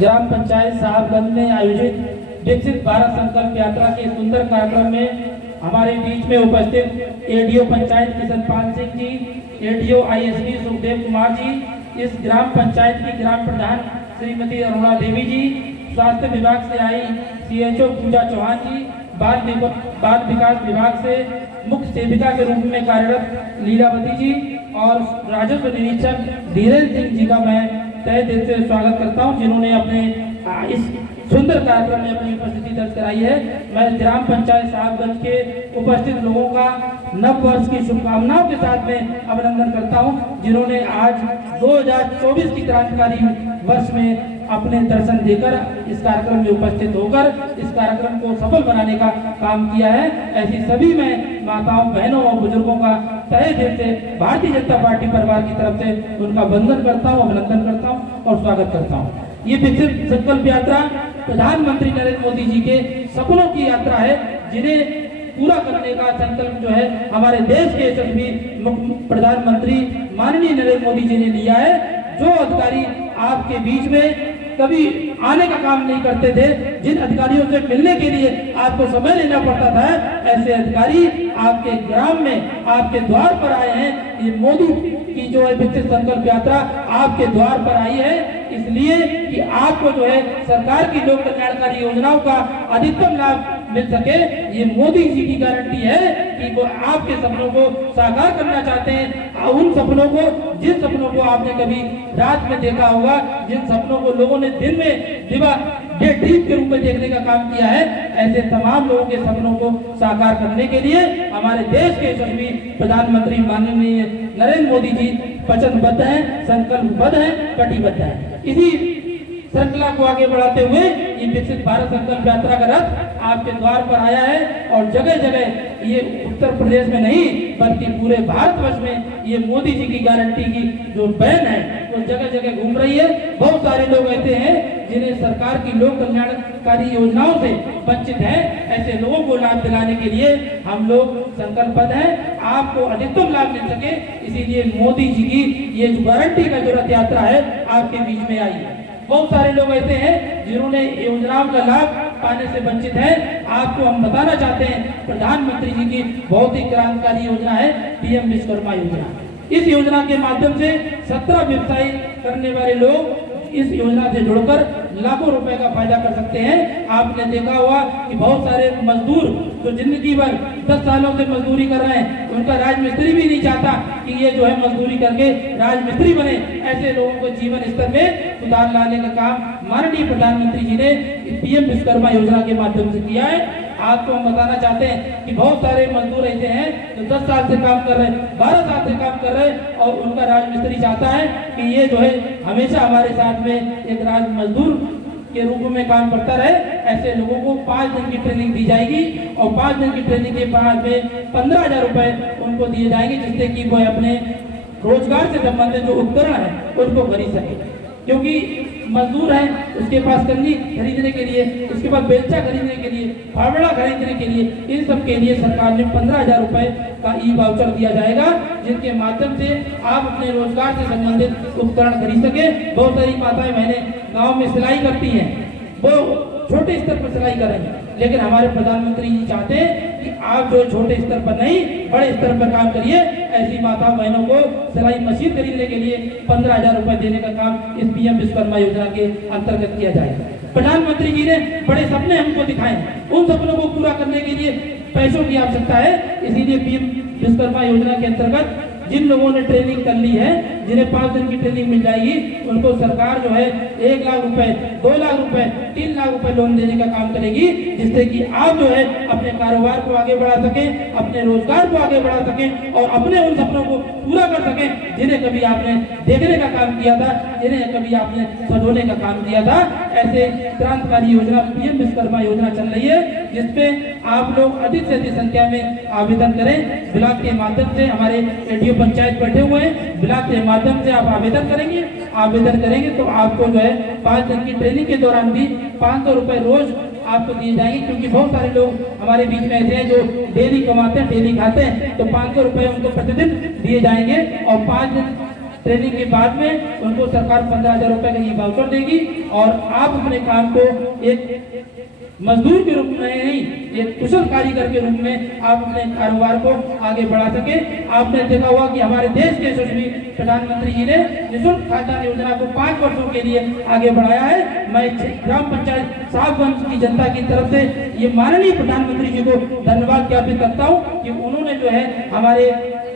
ग्राम पंचायत साहबगंज में आयोजित विकसित भारत संकल्प यात्रा के सुंदर कार्यक्रम में हमारे बीच में उपस्थित ADO panchayat Kishan Pal Singh ji, ADO ISD Sukhdev Kumar ji, इस ग्राम पंचायत की ग्राम प्रधान श्रीमती अरुणा देवी जी, स्वास्थ्य विभाग से आई सीएचओ पूजा चौहान जी, बाल विकास विभाग से मुख्य सेविका के रूप में कार्यरत लीलावती जी और राजस्व निरीक्षक धीरेन्द्र सिंह जी का मैं तहे दिल से स्वागत करता हूं, जिन्होंने अपने इस सुंदर कार्यक्रम में अपनी उपस्थिति दर्ज कराई है। मैं ग्राम पंचायत साहबगंज के उपस्थित लोगों का नव वर्ष की शुभकामनाओं के साथ में अभिनंदन करता हूं, जिन्होंने आज 2024 की क्रांतिकारी वर्ष में अपने दर्शन देकर इस कार्यक्रम में उपस्थित होकर इस कार्यक्रम को सफल बनाने का काम किया है। ऐसी सभी मैं माताओं, बहनों और बुजुर्गों का तहे दिल से भारतीय जनता पार्टी परिवार की तरफ से उनका वंदन करता हूं, अभिनंदन करता हूं और स्वागत करता हूं। ये विकसित संकल्प यात्रा प्रधानमंत्री नरेंद्र मोदी जी के सपनों की यात्रा है, जिन्हें पूरा करने का संकल्प जो है हमारे देश के यशस्वी प्रधानमंत्री माननीय नरेंद्र मोदी जी ने लिया है। जो अधिकारी आपके बीच में कभी आने का काम नहीं करते थे, जिन अधिकारियों से मिलने के लिए आपको समय लेना पड़ता था, ऐसे अधिकारी आपके ग्राम में आपके द्वार पर आए हैं। ये मोदी की जो है विकसित संकल्प यात्रा आपके द्वार पर आई है, इसलिए कि आपको जो है सरकार की लोक कल्याणकारी योजनाओं का अधिकतम लाभ मिल सके। ये मोदी जी की गारंटी है कि वो आपके सपनों को साकार करना चाहते हैं। उन सपनों को, जिन सपनों को आपने कभी रात में देखा होगा, जिन सपनों को लोगों ने दिन में डे ड्रीम के रूप में देखने का काम किया है, ऐसे तमाम लोगों के सपनों को साकार करने के लिए हमारे देश के यशस्वी प्रधानमंत्री माननीय नरेंद्र मोदी जी वचनबद्ध हैं, संकल्पबद्ध हैं, कटिबद्ध हैं। इसी श्रृंखला को आगे बढ़ाते हुए ये विकसित भारत संकल्प यात्रा का रथ आपके द्वार पर आया है और जगह जगह ये उत्तर प्रदेश में नहीं बल्कि पूरे भारतवर्ष में ये मोदी जी की गारंटी की जो बैन है वो जगह जगह घूम रही है। बहुत सारे लोग ऐसे हैं जिन्हें सरकार की लोक कल्याणकारी योजनाओं से वंचित हैं। ऐसे लोगों को लाभ दिलाने के लिए हम लोग संकल्पबद्ध हैं, आपको अधिकतम लाभ मिल सके, इसीलिए मोदी जी की ये जो गारंटी का जो रथ यात्रा है आपके बीच में आई है। बहुत सारे लोग ऐसे हैं जिन्होंने योजनाओं का लाभ पाने से वंचित हैं। आपको हम बताना चाहते हैं, प्रधानमंत्री जी की बहुत ही क्रांतिकारी योजना है पीएम विश्वकर्मा योजना। इस योजना के माध्यम से 17 व्यवसाय करने वाले लोग इस योजना से जुड़कर लाखों रुपए का फायदा कर सकते हैं। आपने देखा होगा कि बहुत सारे मजदूर जो जिंदगी भर 10 सालों से मजदूरी कर रहे हैं, उनका राजमिस्त्री भी नहीं चाहता कि ये जो है मजदूरी करके राजमिस्त्री बने। ऐसे लोगों को जीवन स्तर में सुधार लाने का काम माननीय प्रधानमंत्री जी ने पीएम विश्वकर्मा योजना के माध्यम से किया है। आपको हम बताना चाहते हैं कि बहुत सारे मजदूर ऐसे हैं जो 10 साल से काम कर रहे हैं, 12 साल से काम कर रहे हैं और उनका राजमिस्त्री चाहता है कि ये जो है हमेशा हमारे साथ में एक राज मजदूर के रूप में काम करता रहे। ऐसे लोगों को 5 दिन की ट्रेनिंग दी जाएगी और 5 दिन की ट्रेनिंग के बाद में 15,000 रुपए उनको दिए जाएंगे, जिससे कि वो अपने रोजगार से संबंधित जो उपकरण है उनको खरीद सके। क्योंकि मजदूर है, उसके पास कंगी खरीदने के लिए, उसके पास बेलचा खरीदने के लिए, फावड़ा खरीदने के लिए, इन सब के लिए सरकार ने 15,000 रुपए का ई वाउचर दिया जाएगा, जिनके माध्यम से आप अपने रोजगार से संबंधित उपकरण खरीद सके। बहुत सारी माताएं बहनें गाँव में सिलाई करती हैं, वो छोटे स्तर पर सिलाई करेंगे, लेकिन हमारे प्रधानमंत्री जी चाहते हैं कि आप जो छोटे स्तर पर नहीं बड़े स्तर पर काम करिए। ऐसी माताओं बहनों को सिलाई मशीन खरीदने के लिए 15,000 रुपए देने का काम इस पीएम विश्वकर्मा योजना के अंतर्गत किया जाएगा। प्रधानमंत्री जी ने बड़े सपने हमको दिखाए, उन सपनों को पूरा करने के लिए पैसों की आवश्यकता है। इसीलिए पीएम विश्वकर्मा योजना के अंतर्गत जिन लोगों ने ट्रेनिंग कर ली है, जिन्हें 5 दिन की ट्रेनिंग मिल जाएगी, उनको सरकार जो है 1 लाख रुपए, 2 लाख रुपए, 3 लाख रुपए लोन देने का काम करेगी, जिससे कि आप जो है अपने कारोबार को आगे बढ़ा सकें, अपने रोजगार को आगे बढ़ा सकें और अपने उन सपनों को पूरा कर सकें जिन्हें कभी आपने देखने का काम किया था, जिन्हें कभी आपने सजोने का काम किया था। ऐसे क्रांतिकारी योजना पीएम विश्वकर्मा योजना चल रही है, जिसपे आप लोग अधिक से अधिक संख्या में आवेदन करें। ब्लॉक के माध्यम से हमारे एडीओ पंचायत बैठे हुए हैं, ब्लॉक के माध्यम से आप आवेदन करेंगे तो आपको जो है 5 दिन की ट्रेनिंग के दौरान भी 500 रुपए रोज आपको दिए जाएंगे। क्योंकि बहुत सारे लोग हमारे बीच में ऐसे हैं जो डेली कमाते हैं, डेली खाते हैं, तो 500 रुपए उनको प्रतिदिन दिए जाएंगे और 5 दिन ट्रेनिंग के बाद में उनको सरकार 15,000 रुपए का ये वाउचर देगी और आप अपने काम को एक मजदूर के रूप में नहीं, एक कुशल कारीगर के रूप में आप अपने कारोबार को आगे बढ़ा सके। आपने देखा होगा कि हमारे देश के यशस्वी प्रधानमंत्री जी ने निःशुल्क खाद्यान्न योजना को 5 वर्षों के लिए आगे बढ़ाया है। मैं ग्राम पंचायत साहबगंज की जनता की तरफ से ये माननीय प्रधानमंत्री जी को धन्यवाद ज्ञापित करता हूँ कि उन्होंने जो है हमारे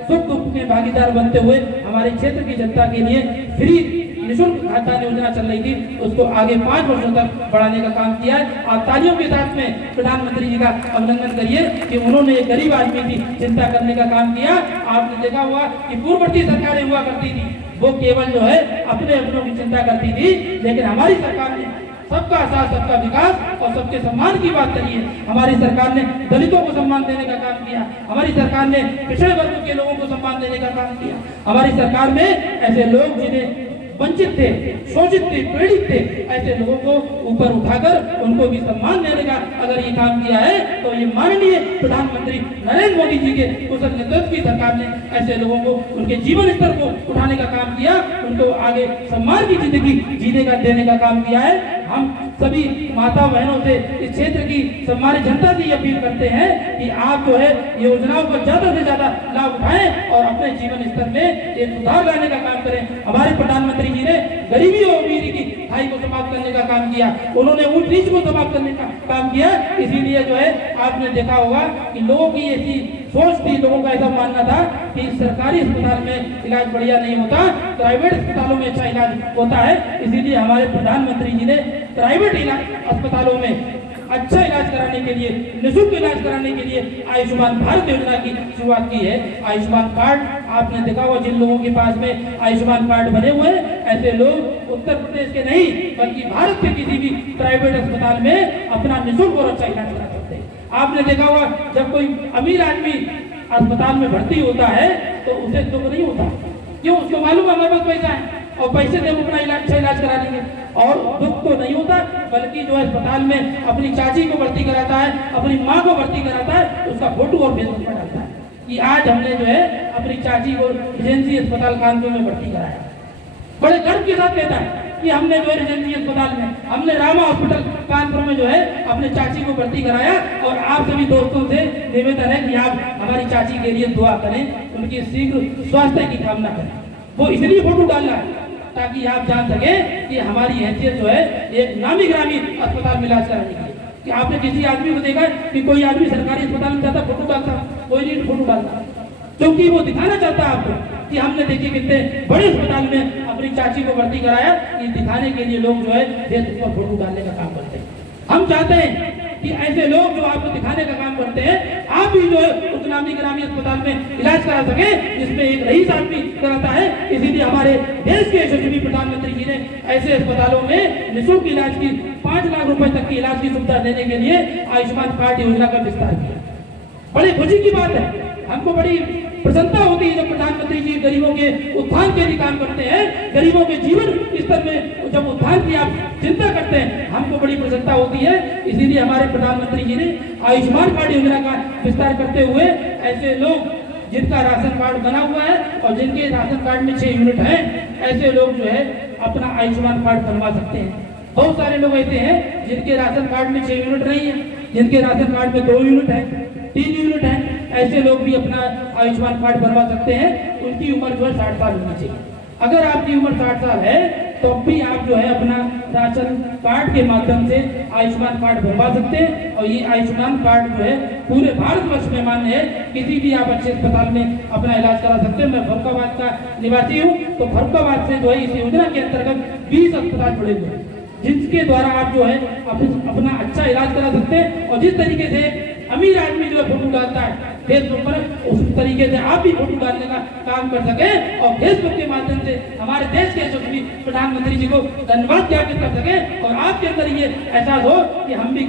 सुख दुख में भागीदार बनते हुए हमारे क्षेत्र की जनता के लिए फ्री निःशुल्क खाद्यान्न योजना चल रही थी, उसको आगे 5 वर्षों तक बढ़ाने का काम किया है। आप तालियों के साथ में प्रधानमंत्री जी का अभिनंदन करिए कि उन्होंने एक गरीब आदमी की चिंता करने का काम किया। आपने देखा हुआ कि पूर्ववर्ती सरकारें हुआ करती थी, वो केवल जो है अपने अपनों की चिंता करती थी, लेकिन हमारी सरकार ने सबका साथ सबका विकास और सबके सम्मान की बात करी है। हमारी सरकार ने दलितों को सम्मान देने का काम किया, हमारी सरकार ने पिछड़े वर्ग के लोगों को सम्मान देने का काम किया। हमारी सरकार में ऐसे लोग जिन्हें वंचित थे, शोषित थे, पीड़ित थे, ऐसे लोगों को ऊपर उठाकर उनको भी सम्मान देने का अगर ये काम किया है तो ये माननीय प्रधानमंत्री नरेंद्र मोदी जी के कुशल नेतृत्व की सरकार ने ऐसे लोगों को उनके जीवन स्तर को उठाने का काम किया, उनको आगे सम्मान की जिंदगी जीने का देने का काम किया है। हम सभी माता बहनों से इस क्षेत्र की हमारी जनता से अपील करते हैं कि आप जो है योजनाओं का ज्यादा से ज्यादा लाभ उठाएं और अपने जीवन स्तर में एक सुधार लाने का काम करें। हमारे प्रधानमंत्री जी ने गरीबी और अमीरी की खाई को समाप्त करने का काम किया, उन्होंने ऊंच नीच को समाप्त करने का काम किया। इसीलिए जो है आपने देखा होगा कि लोगों की ऐसी सोच थी, लोगों का ऐसा मानना था कि सरकारी अस्पताल में इलाज बढ़िया नहीं होता, प्राइवेट अस्पतालों में अच्छा इलाज होता है। इसीलिए हमारे प्रधानमंत्री जी ने प्राइवेट अस्पतालों में अच्छा इलाज कराने के लिए, निःशुल्क इलाज कराने के लिए आयुष्मान भारत योजना की शुरुआत की है। आयुष्मान कार्ड आपने देखा होगा, जिन लोगों के पास में आयुष्मान कार्ड बने हुए हैं, ऐसे लोग उत्तर प्रदेश के नहीं बल्कि भारत के किसी भी प्राइवेट अस्पताल में अपना निःशुल्क और अच्छा इलाज करा सकते हैं। आपने देखा होगा जब कोई अमीर आदमी अस्पताल में भर्ती होता है तो उसे दुख नहीं होता, क्यों? उसको मालूम है हमारे पास पैसा है और पैसे से अपना अच्छा इलाज करा लेंगे, और दुख तो नहीं होता, बल्कि जो अस्पताल में अपनी चाची को भर्ती कराता है, अपनी माँ को भर्ती कराता है, उसका फोटो और फेसबुक पर डालता है कि आज हमने जो है अपनी चाची को रिजेंसी अस्पताल कानपुर में भर्ती कराया। बड़े गर्व के साथ कहता है कि हमने जो है रिजेंसी अस्पताल में, हमने रामा हॉस्पिटल कानपुर में जो है अपने चाची को भर्ती कराया। और आप सभी दोस्तों से निवेदन है कि आप हमारी चाची के लिए दुआ करें, उनकी शीघ्र स्वास्थ्य की कामना करें। वो इसलिए फोटो डाल रहा है ताकि आप जान सके कि हमारी हैसियत जो है एक नामी ग्रामी अस्पताल में इलाज कराने की। कि आपने किसी आदमी को देखा कि कोई आदमी सरकारी अस्पताल में जाता फोटो डालता? कोई नहीं फोटो डालता, क्योंकि वो दिखाना चाहता है आपको कि हमने देखिए कितने बड़े अस्पताल में अपनी चाची को भर्ती कराया। ये दिखाने के लिए लोग जो है फेसबुक पर फोटो डालने का काम करते हैं। हम चाहते हैं कि ऐसे लोग जो आपको दिखाने का काम करते हैं, आप भी जो है उस नामी ग्रामी अस्पताल में इलाज करा सके जिसमें एक रईस आदमी कराता है। इसीलिए हमारे देश के यशस्वी प्रधानमंत्री जी ने ऐसे अस्पतालों में निःशुल्क इलाज की 5 लाख रुपए तक की इलाज की सुविधा देने के लिए आयुष्मान कार्ड योजना का विस्तार किया। बड़ी खुशी की बात है, हमको बड़ी प्रसन्नता होती है जब प्रधानमंत्री जी गरीबों के उत्थान के लिए काम करते हैं, गरीबों के जीवन स्तर में जब उत्थान की आप चिंता करते हैं, हमको बड़ी प्रसन्नता होती है। इसीलिए हमारे प्रधानमंत्री जी ने आयुष्मान कार्ड योजना का विस्तार करते हुए ऐसे लोग जिनका राशन कार्ड बना हुआ है और जिनके राशन कार्ड में 6 यूनिट हैं, ऐसे लोग जो है अपना आयुष्मान कार्ड बनवा सकते हैं। बहुत सारे लोग ऐसे हैं जिनके राशन कार्ड में 6 यूनिट नहीं है, जिनके राशन कार्ड में 2 यूनिट है, 3 यूनिट है, ऐसे लोग भी अपना आयुष्मान कार्ड बनवा सकते हैं। उनकी उम्र जो है 60 साल होनी चाहिए। अगर आपकी उम्र 60 साल है तो भी आप जो है अपना राशन कार्ड के माध्यम से आयुष्मान कार्ड बनवा सकते हैं। और ये आयुष्मान कार्ड जो है पूरे भारतवर्ष में मान्य है, किसी भी आप अच्छे अस्पताल में अपना इलाज करा सकते हैं। मैं फरुखाबाद का निवासी हूँ, तो फरुखाबाद से जो है इस योजना के अंतर्गत 20 अस्पताल जुड़े हुए हैं जिसके द्वारा आप जो है अपना अच्छा इलाज करा सकते हैं। और जिस तरीके से अमीर आदमी जो है फोटो डालता है फेसबुक पर, उस तरीके से आप भी फोटो डालने का काम कर सके और फेसबुक के माध्यम से हमारे देश के यशस्वी प्रधानमंत्री जी को धन्यवाद ज्ञापित कर सके और आपके अंदर ये एहसास हो कि हम भी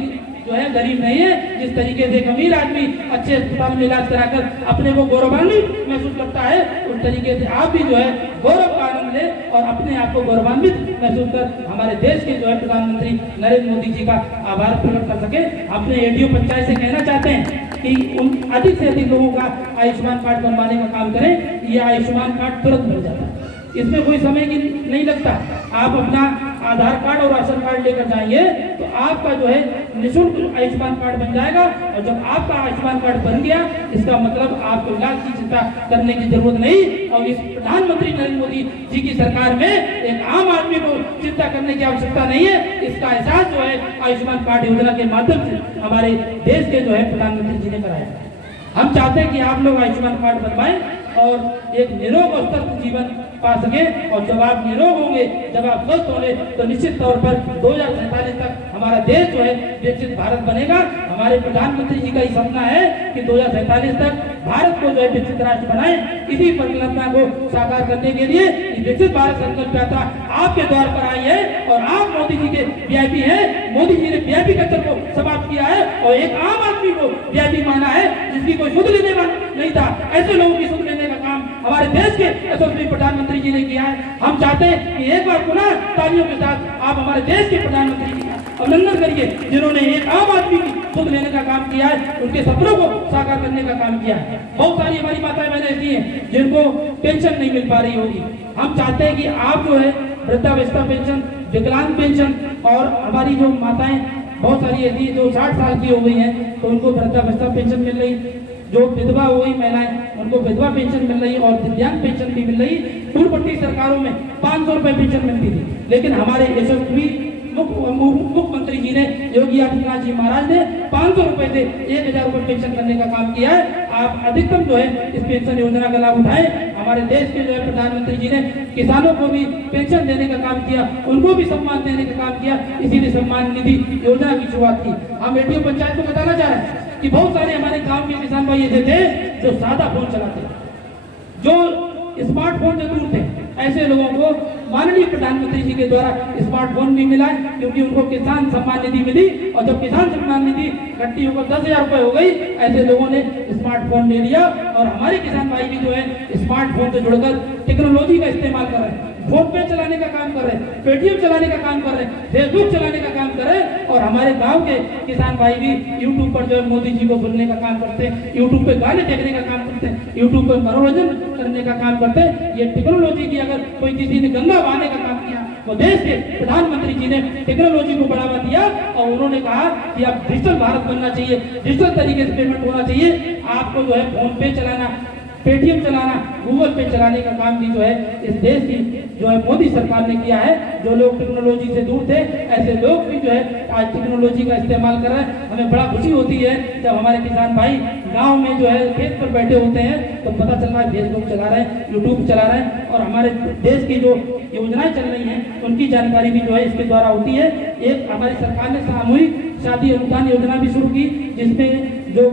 जो है गरीब नहीं है। जिस तरीके से एक अमीर आदमी अच्छे अस्पताल में इलाज कराकर अपने को गौरवान्वित महसूस करता है, उस तरीके से आप भी जो है गौरव का आनंद लें और अपने आप को गौरवान्वित महसूस कर हमारे देश के जो है प्रधानमंत्री नरेंद्र मोदी जी का आभार प्रकट कर सके। अपने एडीओ पंचायत से कहना चाहते हैं कि उन अधिक से अधिक लोगों का आयुष्मान कार्ड बनवाने का काम करें। ये आयुष्मान कार्ड तुरंत मिल जाता है। इसमें कोई समय की नहीं लगता। आप अपना आधार कार्ड और राशन कार्ड लेकर जाएंगे तो आपका जो है निःशुल्क आयुष्मान कार्ड बन जाएगा। और जब आपका आयुष्मान कार्ड बन गया, इसका मतलब आपको इलाज की चिंता करने की जरूरत नहीं। और इस प्रधानमंत्री नरेंद्र मोदी जी की सरकार में एक आम आदमी को चिंता करने की आवश्यकता नहीं है। इसका एहसास जो है आयुष्मान कार्ड योजना के माध्यम से हमारे देश के जो है प्रधानमंत्री जी ने कराया। हम चाहते हैं कि आप लोग आयुष्मान कार्ड बनवाएं और एक निरोग और स्वस्थ जीवन पा सके। और जब आप निरोग होंगे, जब आप स्वस्थ होंगे, तो निश्चित तौर पर 2047 तक हमारा देश जो है विकसित भारत बनेगा। हमारे प्रधानमंत्री जी का ही सपना है कि 2047 तक भारत को जो है विकसित राष्ट्र बनाए। इसी परिकल्पना को साकार करने के लिए विकसित भारत संकल्प यात्रा आपके द्वार पर आई है और आप मोदी जी के वीआईपी हैं। मोदी जी ने वीआईपी कल्चर को समाप्त किया है और एक आम आदमी को वीआईपी माना है, जिसकी कोई सुध लेने नहीं था। ऐसे लोगों की सुध लेने का काम हमारे देश के यशस्वी प्रधानमंत्री जी ने किया है। हम चाहते हैं कि एक बार पुनः तालियों के साथ आप हमारे देश के प्रधानमंत्री जी का अभिनंदन करिए, जिन्होंने एक आम आदमी की सुध लेने का काम किया है, उनके सपनों को साकार करने का काम किया है। बहुत सारी हमारी माताएं बहनें ऐसी हैं जिनको पेंशन नहीं मिल पा रही होगी। हम चाहते हैं कि आप जो है वृद्धावस्था पेंशन, विकलांग पेंशन, और हमारी जो माताएं बहुत सारी ऐसी जो 60 साल की हो गई हैं तो उनको वृद्धावस्था पेंशन मिल रही, जो विधवा हो गई महिलाएं उनको विधवा पेंशन मिल रही और दिव्यांग पेंशन भी मिल रही। पूर्ववर्ती सरकारों में 500 रुपए पेंशन मिलती थी, लेकिन हमारे यशस्वी मुख्यमंत्री जी ने, योगी आदित्यनाथ जी महाराज ने 500 रुपए से 1000 रुपए पेंशन करने का काम किया है। आप अधिकतम जो है इस पेंशन योजना का लाभ उठाएं। हमारे देश के जो है प्रधानमंत्री जी ने किसानों को भी पेंशन देने का काम किया, उनको भी सम्मान देने का काम किया, इसीलिए सम्मान निधि योजना की शुरुआत की। हम एडीओ पंचायत को बताना चाह रहे हैं कि बहुत सारे हमारे गांव के किसान भाई ऐसे थे जो सादा फोन चलाते, जो स्मार्टफोन से दूर थे। ऐसे लोगों को माननीय प्रधानमंत्री जी के द्वारा स्मार्टफोन भी मिला है, क्योंकि उनको किसान सम्मान निधि मिली। और जब किसान सम्मान निधि इकट्ठी होकर 10,000 रुपए हो गई, ऐसे लोगों ने स्मार्टफोन ले लिया। और हमारे किसान भाई भी जो है स्मार्टफोन से जुड़कर टेक्नोलॉजी का इस्तेमाल कर रहे हैं, फोन पे चलाने का काम कर रहे हैं, पेटीएम चलाने का काम कर रहे हैं, फेसबुक चलाने का काम कर रहे हैं। और हमारे गांव के किसान भाई भी यूट्यूब पर जो है मोदी जी को सुनने का काम करते हैं, यूट्यूब पे गाने देखने का काम करते हैं, यूट्यूब पर मनोरंजन करने का काम करते हैं। ये टेक्नोलॉजी की अगर कोई किसी ने गंगा बहाने का काम किया, वो देश के प्रधानमंत्री जी ने टेक्नोलॉजी को बढ़ावा दिया और उन्होंने कहा कि अब डिजिटल भारत बनना चाहिए, डिजिटल तरीके से पेमेंट होना चाहिए। आपको जो है फोन पे चलाना, पेटीएम चलाना, गूगल पे चलाने का काम भी जो है इस देश की जो है मोदी सरकार ने किया है। जो लोग टेक्नोलॉजी से दूर थे, ऐसे लोग भी जो है आज टेक्नोलॉजी का इस्तेमाल कर रहे हैं। हमें बड़ा खुशी होती है जब हमारे किसान भाई गांव में जो है खेत पर बैठे होते हैं तो पता चल रहा है फेसबुक चला रहे हैं, यूट्यूब चला रहे हैं, और हमारे देश की जो योजनाएं चल रही हैं उनकी जानकारी भी जो है इसके द्वारा होती है। एक हमारी सरकार ने सामूहिक शादी अनुदान योजना भी शुरू की, जिसमें जो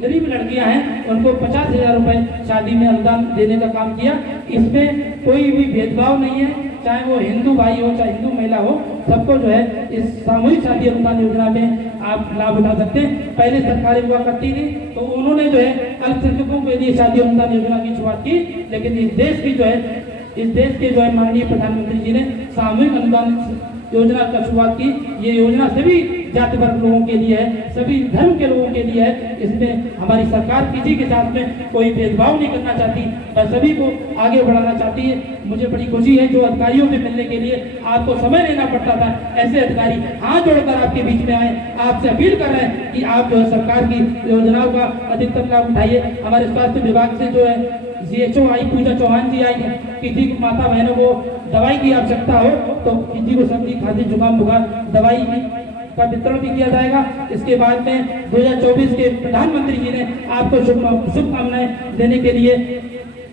गरीब लड़कियां हैं उनको 50,000 रुपए शादी में अनुदान देने का काम किया। इसमें कोई भी भेदभाव नहीं है, चाहे वो हिंदू भाई हो चाहे हिंदू महिला हो, सबको जो है इस सामूहिक शादी अनुदान योजना में आप लाभ उठा सकते हैं। पहले सरकारें हुआ करती थी तो उन्होंने जो है अल्पसंख्यकों के लिए शादी अनुदान योजना की शुरुआत की, लेकिन इस देश की जो है इस देश के जो है माननीय प्रधानमंत्री जी ने सामूहिक अनुदान योजना का शुरुआत की। ये योजना सभी जाति वर्ग लोगों के लिए है, सभी धर्म के लोगों के लिए है। इसमें हमारी सरकार किसी के साथ में कोई भेदभाव नहीं करना चाहती और सभी को आगे बढ़ाना चाहती है। मुझे बड़ी खुशी है जो अधिकारियों से मिलने के लिए आपको समय लेना पड़ता था, ऐसे अधिकारी हाथ जोड़कर आपके बीच में आए। आपसे अपील कर रहे हैं कि आप जो है सरकार की योजनाओं का अधिकतम लाभ उठाइए। हमारे स्वास्थ्य विभाग से जो है CHO आई पूजा चौहान जी आई है। किसी माता बहनों को दवाई की आवश्यकता हो तो किसी को सर्दी खांसी जुकाम बुखार दवाई का वितरण भी किया जाएगा। इसके बाद में 2024 के प्रधानमंत्री जी ने आपको शुभकामनाएं देने के लिए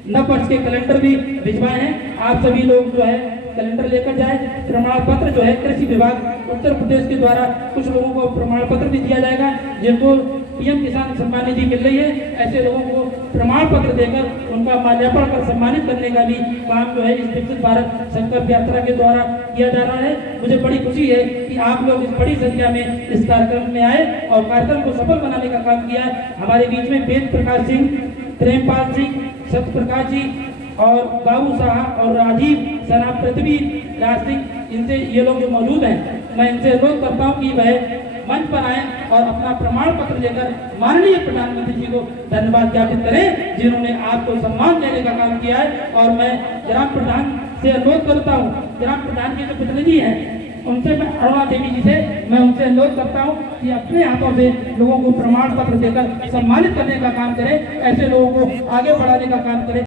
नववर्ष के कैलेंडर भी भिजवाए हैं। आप सभी लोग जो है कैलेंडर लेकर जाए। प्रमाण पत्र जो है कृषि विभाग उत्तर प्रदेश के द्वारा कुछ लोगों को प्रमाण पत्र भी दिया जाएगा, जिनको PM किसान सम्मान निधि मिल रही है। ऐसे लोगों को प्रमाण पत्र देकर उनका माल्यार्पण कर सम्मानित करने का भी काम जो है इस विकसित भारत संकल्प यात्रा के द्वारा किया जा रहा है। मुझे बड़ी खुशी है कि आप लोग इस बड़ी संख्या में इस कार्यक्रम में आए और कार्यक्रम को सफल बनाने का काम किया है। हमारे बीच में वेद प्रकाश सिंह, प्रेमपाल सिंह, सत्य प्रकाश जी और बाबू साहा और राजीव सना, पृथ्वी राज सिंह, इनसे ये लोग जो मौजूद हैं मैं इनसे अनुरोध करता हूँ कि वह मंच पर आए और अपना प्रमाण पत्र लेकर माननीय प्रधानमंत्री जी को धन्यवाद ज्ञापित करें जिन्होंने आपको सम्मान देने का काम किया है। और मैं जनाब प्रधान से अनुरोध करता हूँ, जनाब प्रधान के जो प्रतिनिधि हैं उनसे, मैं अरुणा देवी जी से मैं उनसे अनुरोध करता हूँ कि अपने हाथों से लोगों को प्रमाण पत्र देकर सम्मानित करने का काम करें, ऐसे लोगों को आगे बढ़ाने का काम करें।